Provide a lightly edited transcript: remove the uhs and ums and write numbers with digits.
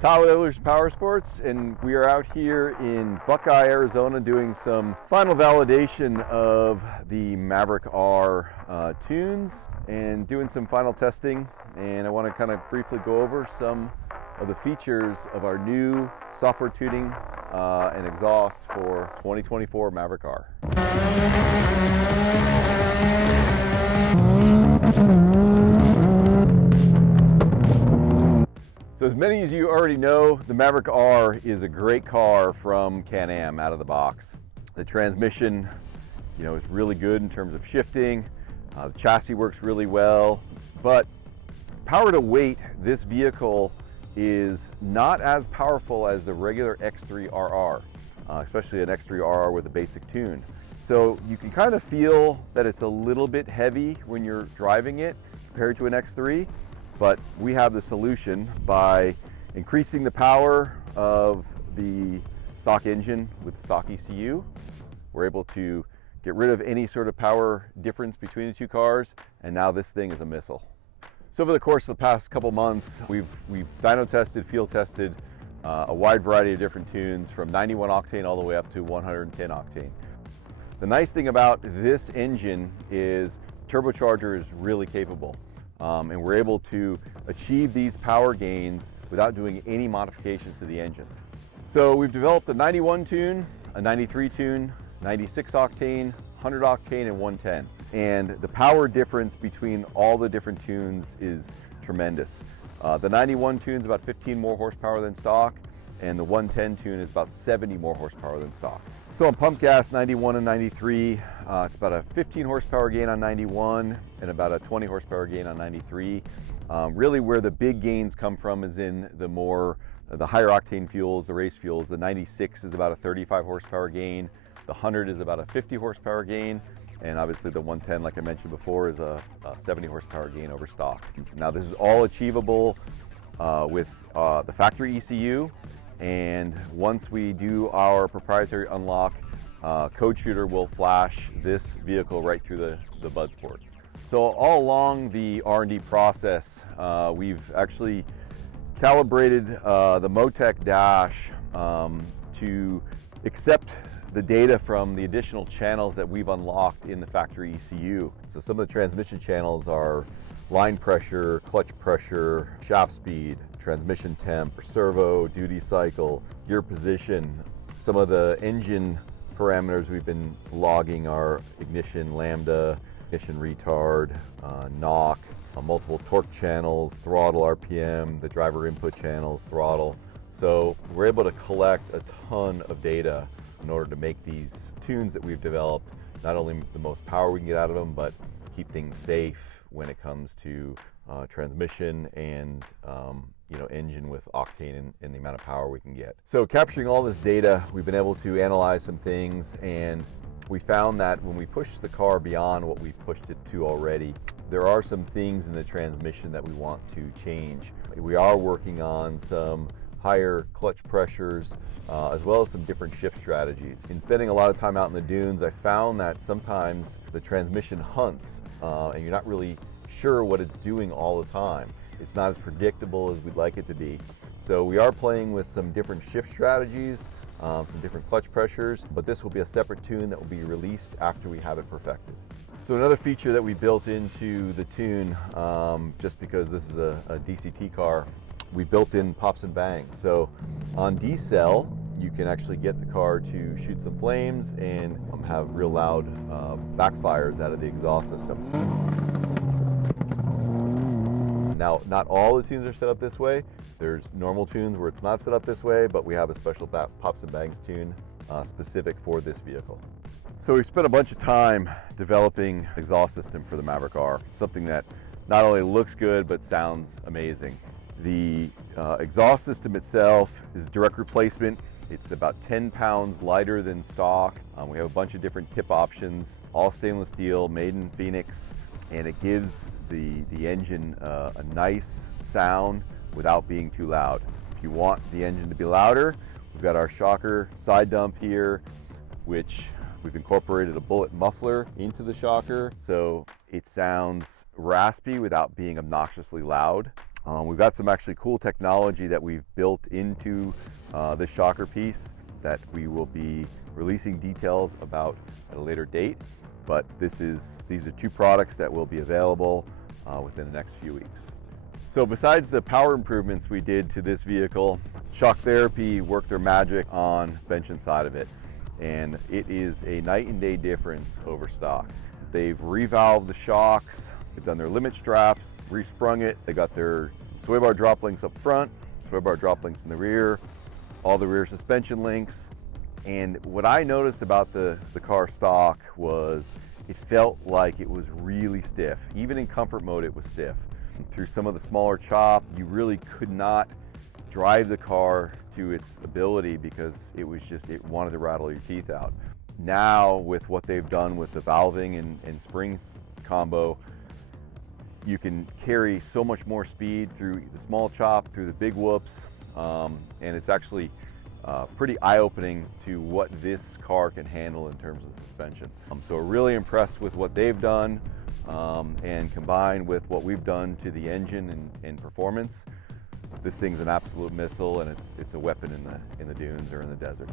Tyler Ehlers Power Sports, and we are out here in Buckeye, Arizona doing some final validation of the Maverick R tunes and doing some final testing. And I want to kind of briefly go over some of the features of our new software tuning and exhaust for 2024 Maverick R. So as many as you already know, the Maverick R is a great car from Can-Am out of the box. The transmission, is really good in terms of shifting. The chassis works really well, but power to weight, this vehicle is not as powerful as the regular X3RR, especially an X3RR with a basic tune. So you can kind of feel that it's a little bit heavy when you're driving it compared to an X3. But we have the solution by increasing the power of the stock engine with the stock ECU. We're able to get rid of any sort of power difference between the two cars, and now this thing is a missile. So over the course of the past couple months, we've dyno tested, field tested a wide variety of different tunes from 91 octane all the way up to 110 octane. The nice thing about this engine is turbocharger is really capable. And we're able to achieve these power gains without doing any modifications to the engine. So we've developed a 91 tune, a 93 tune, 96 octane, 100 octane, and 110. And the power difference between all the different tunes is tremendous. The 91 tune is about 15 more horsepower than stock, and the 110 tune is about 70 more horsepower than stock. So on pump gas 91 and 93, it's about a 15 horsepower gain on 91 and about a 20 horsepower gain on 93. Really where the big gains come from is in the higher octane fuels, the race fuels. The 96 is about a 35 horsepower gain, the 100 is about a 50 horsepower gain, and obviously the 110, like I mentioned before, is a 70 horsepower gain over stock. Now this is all achievable with the factory ECU. And once we do our proprietary unlock, Code Shooter will flash this vehicle right through the bud port. So all along the R&D process, we've actually calibrated the Motec dash to accept the data from the additional channels that we've unlocked in the factory ECU. So some of the transmission channels are line pressure, clutch pressure, shaft speed, transmission temp, servo, duty cycle, gear position. Some of the engine parameters we've been logging are ignition lambda, ignition retard, knock, multiple torque channels, throttle RPM, the driver input channels, throttle. So we're able to collect a ton of data in order to make these tunes that we've developed not only the most power we can get out of them, but keep things safe when it comes to transmission and engine with octane and the amount of power we can get. So capturing all this data, we've been able to analyze some things, and we found that when we push the car beyond what we've pushed it to already, there are some things in the transmission that we want to change. We are working on some higher clutch pressures, as well as some different shift strategies. In spending a lot of time out in the dunes, I found that sometimes the transmission hunts and you're not really sure what it's doing all the time. It's not as predictable as we'd like it to be. So we are playing with some different shift strategies, some different clutch pressures, but this will be a separate tune that will be released after we have it perfected. So another feature that we built into the tune, just because this is a DCT car, we built in pops and bangs. So on decel, you can actually get the car to shoot some flames and have real loud backfires out of the exhaust system. Now, not all the tunes are set up this way. There's normal tunes where it's not set up this way, but we have a special pops and bangs tune specific for this vehicle. So we spent a bunch of time developing an exhaust system for the Maverick R, something that not only looks good, but sounds amazing. The exhaust system itself is direct replacement. It's about 10 pounds lighter than stock. We have a bunch of different tip options, all stainless steel, made in Phoenix, and it gives the engine a nice sound without being too loud. If you want the engine to be louder, we've got our shocker side dump here, which we've incorporated a bullet muffler into the shocker, so it sounds raspy without being obnoxiously loud. We've got some actually cool technology that we've built into this shocker piece that we will be releasing details about at a later date. But these are two products that will be available within the next few weeks. So besides the power improvements we did to this vehicle, Shock Therapy worked their magic on bench inside of it. And it is a night and day difference over stock. They've revalved the shocks, they've done their limit straps, resprung it. They got their sway bar drop links up front, sway bar drop links in the rear, all the rear suspension links. And what I noticed about the car stock was it felt like it was really stiff. Even in comfort mode, it was stiff. Through some of the smaller chop, you really could not drive the car to its ability because it wanted to rattle your teeth out. Now, with what they've done with the valving and springs combo, you can carry so much more speed through the small chop, through the big whoops, and it's actually pretty eye-opening to what this car can handle in terms of suspension. So we're really impressed with what they've done, and combined with what we've done to the engine and performance, this thing's an absolute missile, and it's a weapon in the dunes or in the desert.